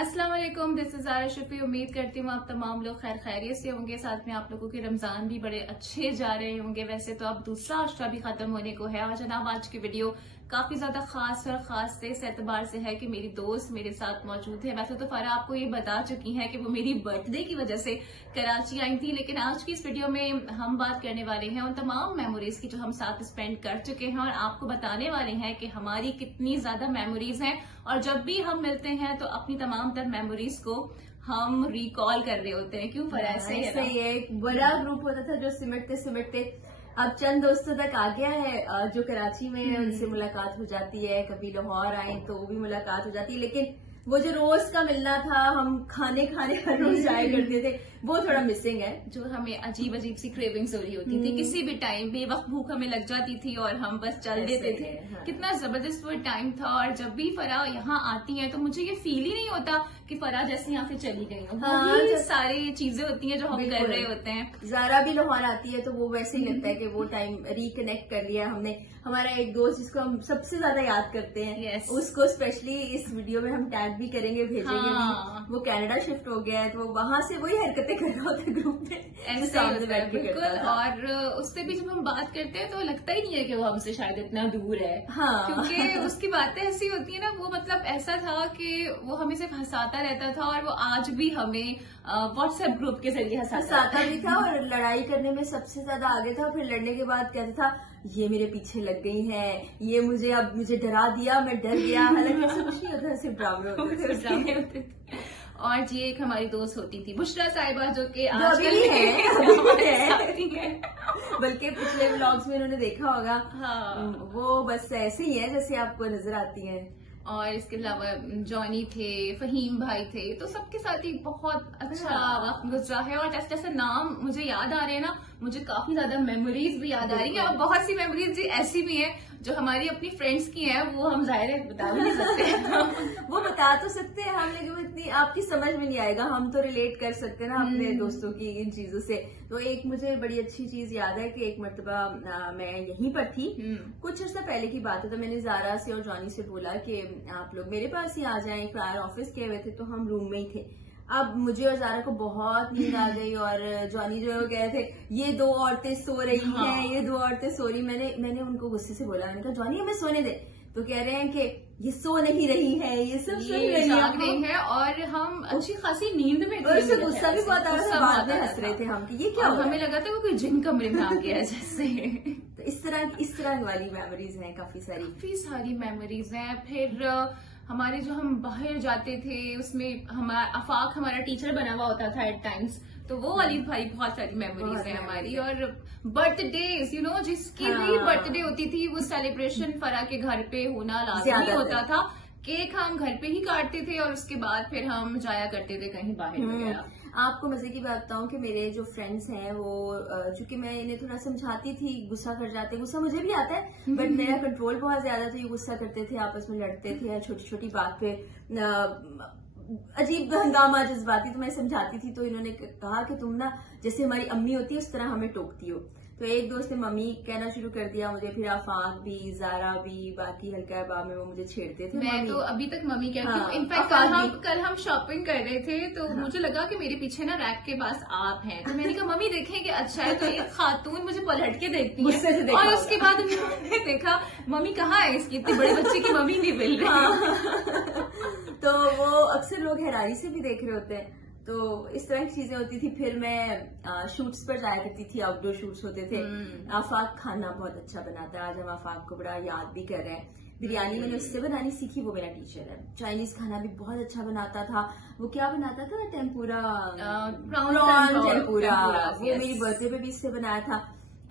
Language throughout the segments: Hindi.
अस्सलाम वालेकुम, दिस इज ज़ारा शफी। उम्मीद करती हूँ आप तमाम लोग खैर खैरियत से होंगे। साथ में आप लोगों के रमजान भी बड़े अच्छे जा रहे होंगे। वैसे तो अब दूसरा अशरा भी खत्म होने को है और जनाब आज की वीडियो काफी ज्यादा खास और खास से इस एतबार से है कि मेरी दोस्त मेरे साथ मौजूद है। वैसे तो फरा आपको ये बता चुकी है कि वो मेरी बर्थडे की वजह से कराची आई थी, लेकिन आज की इस वीडियो में हम बात करने वाले हैं उन तमाम मेमोरीज की जो हम साथ स्पेंड कर चुके हैं और आपको बताने वाले हैं कि हमारी कितनी ज्यादा मेमोरीज हैं और जब भी हम मिलते हैं तो अपनी तमाम तर मेमोरीज को हम रिकॉल कर रहे होते हैं। क्यों फरा? ऐसे ही है। एक बड़ा ग्रुप होता था जो सिमटते सिमटते अब चंद दोस्तों तक आ गया है जो कराची में है, उनसे मुलाकात हो जाती है। कभी लाहौर आए तो वो भी मुलाकात हो जाती है, लेकिन वो जो रोज का मिलना था, हम खाने हर रोज जाया करते थे, वो थोड़ा मिसिंग है। जो हमें अजीब अजीब सी क्रेविंग्स हो रही होती थी, किसी भी टाइम बेवक्त भूख हमें लग जाती थी और हम बस चल देते थे। हाँ। कितना जबरदस्त वो टाइम था। और जब भी फरा यहाँ आती है तो मुझे ये फील ही नहीं होता कि फरा जैसे यहाँ से चली गई हो। हाँ, सारी चीजें होती हैं जो हम कर रहे होते हैं। ज़ारा भी लाहौर आती है तो वो वैसे ही लगता है कि वो टाइम रिकनेक्ट कर लिया हमने। हमारा एक दोस्त जिसको हम सबसे ज्यादा याद करते हैं, उसको स्पेशली इस वीडियो में हम टैग भी करेंगे, भेजेंगे भी। वो कनाडा शिफ्ट हो गया है तो वो वहां से वही हरकतें कर रहा होता है ग्रुप में, बिल्कुल। और उससे भी जब हम बात करते हैं तो लगता ही नहीं है कि वो हमसे शायद इतना दूर है। हाँ, क्योंकि उसकी बातें ऐसी होती है ना, वो मतलब ऐसा था कि वो हमें सिर्फ हंसाता रहता था और वो आज भी हमें व्हाट्सएप ग्रुप के जरिए हंसाता भी था और लड़ाई करने में सबसे ज्यादा आगे था। फिर लड़ने के बाद कहता था ये मेरे पीछे लग गई है, ये मुझे डरा दिया, मैं डर गया। हालांकि ऐसा कुछ नहीं होता, सिर्फ ड्रामे होते थे। और जी एक हमारी दोस्त होती थी बुशरा साहिबा, जो कि आजकल है। बल्कि पिछले व्लॉग्स में उन्होंने देखा होगा। हाँ, वो बस ऐसे ही है जैसे आपको नजर आती है। और इसके अलावा जॉनी थे, फहीम भाई थे, तो सबके साथ ही बहुत अच्छा वक्त गुजरा है। और जैसे जैसे नाम मुझे याद आ रहे हैं ना, मुझे काफी ज्यादा मेमोरीज भी याद आ रही है। और बहुत सी मेमोरीज जी ऐसी भी हैं जो हमारी अपनी फ्रेंड्स की हैं, वो हम जाहिर है बता भी नहीं सकते। वो बता तो सकते हैं हम, लेकिन वो इतनी आपकी समझ में नहीं आएगा। हम तो रिलेट कर सकते हैं ना अपने दोस्तों की इन चीजों से। तो एक मुझे बड़ी अच्छी चीज याद है कि एक मर्तबा मैं यहीं पर थी, कुछ अर्सा पहले की बात है। तो मैंने ज़ारा से और जॉनी से बोला कि आप लोग मेरे पास ही आ जाएं। फायर ऑफिस गए हुए थे तो हम रूम में ही थे। अब मुझे और ज़ारा को बहुत नींद आ गई और जॉनी जो कह रहे थे ये दो औरतें सो रही हैं, ये दो औरतें सो रही। मैंने उनको गुस्से से बोला, मैंने कहा जॉनी हमें सोने दे। तो कह रहे हैं कि ये सो नहीं रही है, ये सब सुन रही है और हम अच्छी खासी नींद में थे। और उससे गुस्सा भी बहुत आ रहा था, बाद में हंस रहे थे हम कि ये क्या, हमें लगा था वो कोई जिन कमरे में आ गया है जैसे। तो इस तरह वाली मेमोरीज हैं, काफी सारी मेमोरीज हैं। फिर हमारे जो हम बाहर जाते थे उसमें अफाक हमारा टीचर बना हुआ होता था एट टाइम्स, तो वो वाली भाई बहुत सारी मेमोरीज है हमारी। और बर्थडेज जिसकी भी बर्थडे होती थी वो सेलिब्रेशन फरा के घर पे होना लाजमी होता था। केक हम घर पे ही काटते थे और उसके बाद फिर हम जाया करते थे कहीं बाहर वगैरह। आपको मजे की बात बताऊं कि मेरे जो फ्रेंड्स हैं वो, चूंकि मैं इन्हें थोड़ा समझाती थी, गुस्सा कर जाते। गुस्सा मुझे भी आता है बट मेरा कंट्रोल बहुत ज्यादा, तो ये गुस्सा करते थे, आपस में लड़ते थे छोटी छोटी बात पे, अजीब हंगामा जज्बाती। तो मैं समझाती थी तो इन्होंने कहा कि तुम ना जैसे हमारी अम्मी होती है उस तरह हमें टोकती हो। तो एक दोस्त ने मम्मी कहना शुरू कर दिया मुझे, फिर आफाक भी, ज़ारा भी, बाकी हल्का बाब में वो मुझे छेड़ते थे। मैं तो अभी तक मम्मी कहती हूँ। इनफैक्ट कल हम शॉपिंग कर रहे थे तो मुझे लगा कि मेरे पीछे ना रैक के पास आप हैं, तो मैंने कहा मम्मी देखें कि अच्छा है। तो एक खातून मुझे पलट के देखती है और उसके बाद उन्होंने देखा मम्मी कहाँ है इसकी, इतने बड़े बच्चे की मम्मी नहीं मिल रही। तो वो अक्सर लोग हैरानी से भी देख रहे होते हैं। तो इस तरह की चीजें होती थी। फिर मैं शूट्स पर जाया करती थी, आउटडोर शूट्स होते थे। आफाक खाना बहुत अच्छा बनाता है, आज हम आफाक को बड़ा याद भी कर रहे हैं। बिरयानी मैंने उससे बनानी सीखी, वो मेरा टीचर है। चाइनीज खाना भी बहुत अच्छा बनाता था। वो क्या बनाता था, टेम्पुरा, प्रॉन टेम्पुरा, वो मेरी बर्थडे पे भी इससे बनाया था।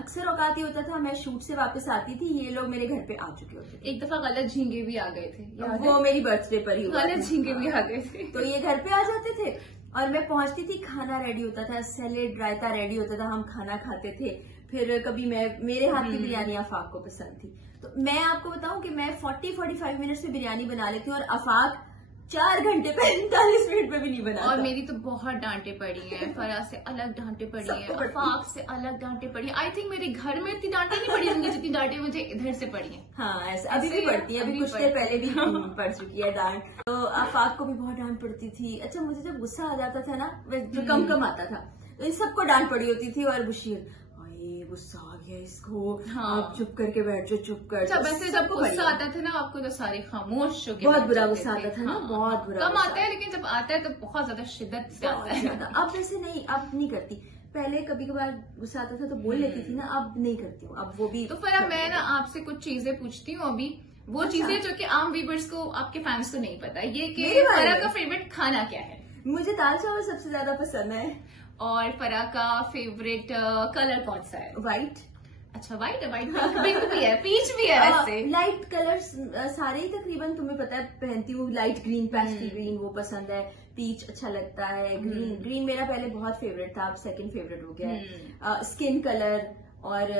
अक्सर औकात ही होता था मैं शूट से वापस आती थी, ये लोग मेरे घर पे आ चुके होते थे। एक दफा गलत झींगे भी आ गए थे, वो मेरी बर्थडे पर ही गलत झींगे भी आ गए थे। तो ये घर पे आ जाते थे और मैं पहुंचती थी, खाना रेडी होता था, सैलेड रायता रेडी होता था, हम खाना खाते थे। फिर कभी मेरे हाथ की बिरयानी अफाक को पसंद थी। तो मैं आपको बताऊं कि मैं 40-45 मिनट से बिरयानी बना लेती हूँ और अफाक 4 घंटे 45 मिनट में भी नहीं बना। और मेरी तो बहुत डांटे पड़ी हैं, फराह से अलग डांटे पड़ी हैं, आफाक से अलग डांटे पड़ी हैं। आई थिंक मेरे घर में इतनी डांटे नहीं पड़ी होंगी जितनी डांटे मुझे इधर से पड़ी हैं। हाँ ऐसे अभी भी पड़ती है, अभी कुछ देर पहले भी पड़ चुकी है डांट। तो आफाक को भी बहुत डांट पड़ती थी। अच्छा मुझे जब गुस्सा आ जाता था ना, जो कम आता था, तो इन सबको डांट पड़ी होती थी। और बुशीर गुस्सा आ गया इसको, हाँ। आप चुप करके बैठ जाओ, चुप कर। अच्छा वैसे जब गुस्सा आता था ना आपको तो सारे खामोश हो गए। बहुत बुरा गुस्सा आता था ना, बहुत बुरा। कम आता है लेकिन जब आता है तो बहुत ज्यादा शिद्दत से आता है। अब वैसे नहीं, अब नहीं करती। पहले कभी कभार गुस्सा आता था तो बोल लेती थी ना, अब नहीं करती हूँ। अब वो भी तो फिर अब मैं ना आपसे कुछ चीजें पूछती हूँ अभी, वो चीजें जो कि आम व्यूअर्स को, आपके फैंस को नहीं पता, ये कि फराह का फेवरेट खाना क्या है। मुझे दाल चावल सबसे ज्यादा पसंद है। और फराह का फेवरेट कलर कौन सा है। व्हाइट। अच्छा व्हाइट है, व्हाइट पिंक भी है, पीच भी है। वैसे लाइट कलर्स सारे ही तकरीबन तुम्हें पता है पहनती हूँ। लाइट ग्रीन, पेस्टल ग्रीन वो पसंद है। पीच अच्छा लगता है। ग्रीन मेरा पहले बहुत फेवरेट था, अब सेकंड फेवरेट हो गया है। स्किन कलर और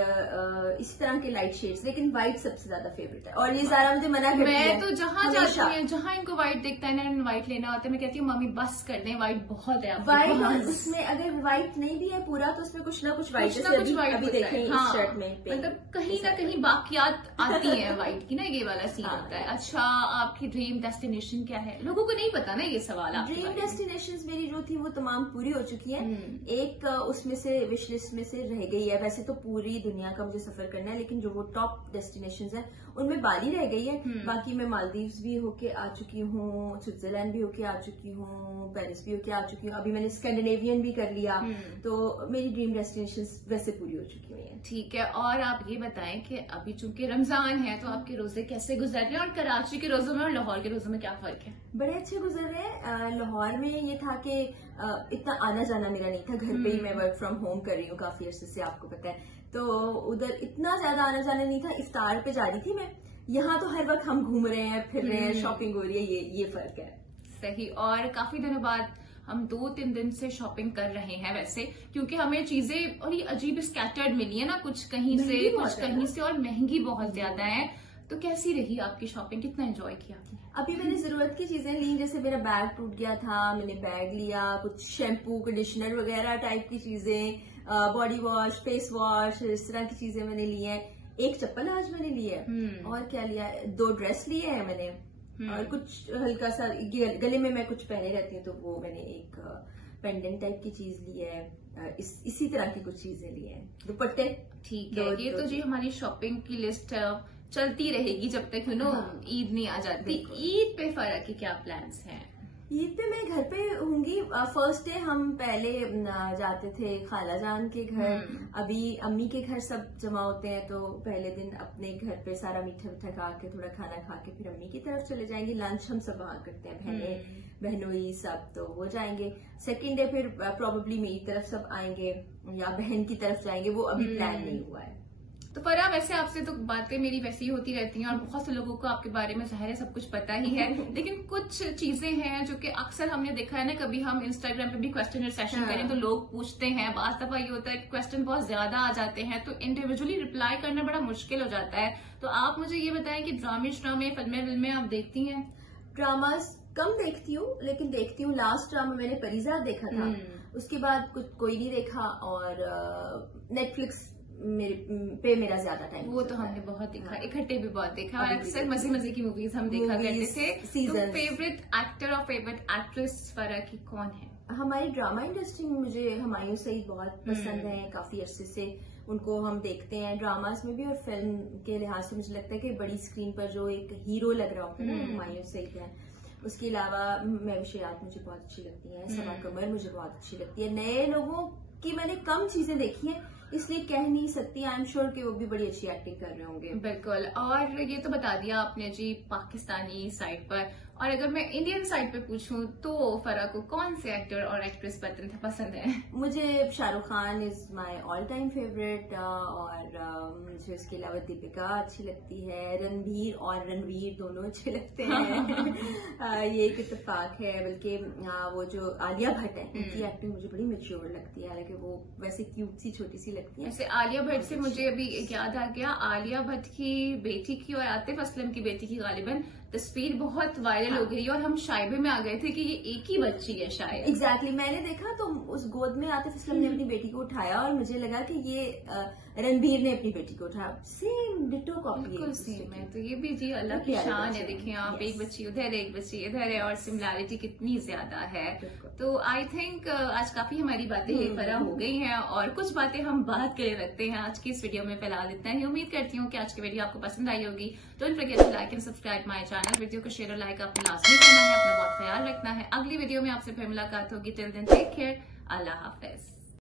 इस तरह के लाइट शेड्स, लेकिन व्हाइट सबसे ज्यादा फेवरेट है। और ये ज़ारा मुझे मना करती है। मैं तो जहाँ जाती हूँ, जहाँ इनको व्हाइट दिखता है ना, व्हाइट लेना होता है, मैं कहती हूँ मम्मी बस कर दें, व्हाइट बहुत है। व्हाइट और उसमें अगर व्हाइट नहीं भी है पूरा तो उसमें कुछ ना कुछ व्हाइट अभी देखें इस शर्ट में, मतलब कहीं ना कहीं बाकियात आती है व्हाइट की ना, ये वाला सीन होता है। अच्छा आपकी ड्रीम डेस्टिनेशन क्या है। लोगों को नहीं पता ना ये सवाल। ड्रीम डेस्टिनेशन मेरी जो थी वो तमाम पूरी हो चुकी है। एक उसमें से विश लिस्ट में से रह गई है। वैसे तो पूरी दुनिया का मुझे सफर करना है, लेकिन जो वो टॉप डेस्टिनेशंस हैं उनमें बाली रह गई है। बाकी मैं मालदीव्स भी होके आ चुकी हूँ, स्विट्जरलैंड भी होके आ चुकी हूँ, पेरिस भी होके आ चुकी हूँ। अभी मैंने स्कैंडिनेवियन भी कर लिया। तो मेरी ड्रीम डेस्टिनेशंस वैसे पूरी हो चुकी हुई है। ठीक है। और आप ये बताएं कि अभी चूंकि रमजान है तो आपके रोजे कैसे गुजर रहे हैं, और कराची के रोजों में और लाहौर के रोजों में क्या फर्क है। बड़े अच्छे गुजर रहे हैं। लाहौर में ये था कि इतना आना जाना मेरा नहीं था। घर पे ही मैं वर्क फ्रॉम होम कर रही हूँ काफी अर्से से, आपको पता है। तो उधर इतना ज्यादा आना जाना नहीं था। इफ्तार पे जा रही थी मैं। यहाँ तो हर वक्त हम घूम रहे हैं, फिर रहे हैं, शॉपिंग हो रही है। ये फर्क है। सही। और काफी दिनों बाद हम 2-3 दिन से शॉपिंग कर रहे हैं वैसे, क्योंकि हमें चीजें और ये अजीब स्कैटर्ड मिली है ना, कुछ कहीं से कुछ कहीं से, और महंगी बहुत ज्यादा है। तो कैसी रही आपकी शॉपिंग, कितना एंजॉय किया आपने। अभी मैंने जरूरत की चीजें ली, जैसे मेरा बैग टूट गया था, मैंने बैग लिया, कुछ शैम्पू कंडीशनर वगैरह टाइप की चीजें, बॉडी वॉश, फेस वॉश, इस तरह की चीजें मैंने ली है। एक चप्पल आज मैंने ली है। और क्या लिया है, 2 ड्रेस लिए हैं मैंने, और कुछ हल्का सा गले में मैं कुछ पहने रहती हूँ, तो वो मैंने एक पेंडेंट टाइप की चीज ली है। इसी तरह की कुछ चीजें ली हैं, दुपट्टे। ठीक है। ये तो जी हमारी शॉपिंग की लिस्ट चलती रहेगी जब तक ईद नहीं आ जाती। ईद पे फराह के क्या प्लान्स हैं। ईद पे मैं घर पे होंगी। फर्स्ट डे हम पहले जाते थे खाला जान के घर। अभी अम्मी के घर सब जमा होते हैं, तो पहले दिन अपने घर पे सारा मीठा मीठा खा के, थोड़ा खाना खा के, फिर अम्मी की तरफ चले जाएंगे। लंच हम सब वहां करते हैं, बहनोई सब, तो वो जाएंगे। सेकेंड डे फिर प्रोबेबली मेरी तरफ सब आएंगे या बहन की तरफ जाएंगे, वो अभी प्लान नहीं हुआ है। तो फराह वैसे आपसे तो बातें मेरी वैसी ही होती रहती हैं, और बहुत से लोगों को आपके बारे में ज़ाहिर है सब कुछ पता ही है। लेकिन कुछ चीजें हैं जो कि अक्सर हमने देखा है ना, कभी हम इंस्टाग्राम पे भी क्वेश्चन सेशन करें तो लोग पूछते हैं। बात दफा ये होता है कि क्वेश्चन बहुत ज्यादा आ जाते हैं, तो इंडिविजुअली रिप्लाई करना बड़ा मुश्किल हो जाता है। तो आप मुझे ये बताएं कि ड्रामे फिल्में आप देखती हैं। ड्रामास कम देखती हूँ, लेकिन देखती हूँ। लास्ट ड्रामा मैंने परिजात देखा था, उसके बाद कुछ कोई नहीं देखा। और नेटफ्लिक्स पे मेरा ज्यादा टाइम, वो तो हमने बहुत देखा, इकट्ठे भी बहुत देखा, और अक्सर मजे की मूवीज हम देखा करते थे। तो फेवरेट एक्टर और फेवरेट एक्ट्रेस फराह की कौन है। हमारी ड्रामा इंडस्ट्री में मुझे हुमायूं सईद बहुत पसंद है। काफी अरसे से उनको हम देखते हैं ड्रामास में भी, और फिल्म के लिहाज से मुझे लगता है कि बड़ी स्क्रीन पर जो एक हीरो लग रहा होता है ना, हुमायूं सईद है। उसके अलावा महविशात मुझे बहुत अच्छी लगती है, सबा कमर मुझे बहुत अच्छी लगती है। नए लोगों की मैंने कम चीजें देखी हैं, इसलिए कह नहीं सकती। आई एम श्योर कि वो भी बड़ी अच्छी एक्टिंग कर रहे होंगे। बिल्कुल। और ये तो बता दिया आपने जी पाकिस्तानी साइड पर, और अगर मैं इंडियन साइड पे पूछूं तो फराह को कौन से एक्टर और एक्ट्रेस पसंद है। मुझे Shahrukh Khan is my all time favourite, और मुझे उसके अलावा दीपिका अच्छी लगती है। रणबीर और रणवीर दोनों अच्छे लगते हैं। ये एक इत्तेफाक है। बल्कि वो जो आलिया भट्ट है, उनकी एक्टिंग मुझे बड़ी मैच्योर लगती है, हालांकि वो वैसे क्यूट सी छोटी सी लगती है। ऐसे आलिया भट्ट से मुझे अभी एक याद आ गया, आलिया भट्ट की बेटी की और आतिफ असलम की बेटी की गालिबन तस्वीर बहुत वायरल हो गई और हम शायबे में आ गए थे कि ये एक ही बच्ची है शायद। एग्जैक्टली मैंने देखा तो उस गोद में आतिफ असलम ने अपनी बेटी को उठाया और मुझे लगा कि ये रणबीर ने अपनी बेटी को उठाया। सेम डिटो कॉपी बिल्कुल सेम है। तो ये भी जी अल्लाह की शान है। देखिए आप, एक बच्ची उधर एक बच्ची इधर है और सिमिलैरिटी कितनी ज्यादा है। तो आई थिंक आज काफी हमारी बातें एक तरह हो गई हैं और कुछ बातें हम बात के लिए रखते हैं आज की इस वीडियो में। फिलहाल इतना ही। उम्मीद करती हूँ कि आज की वीडियो आपको पसंद आई होगी। Don't forget to like and subscribe my channel. Video को शेयर और लाइक आपने लाजमी करना है। अपना बहुत ख्याल रखना है। अगली वीडियो में आपसे फिर मुलाकात होगी। Till then take care. अल्लाह हाफिज।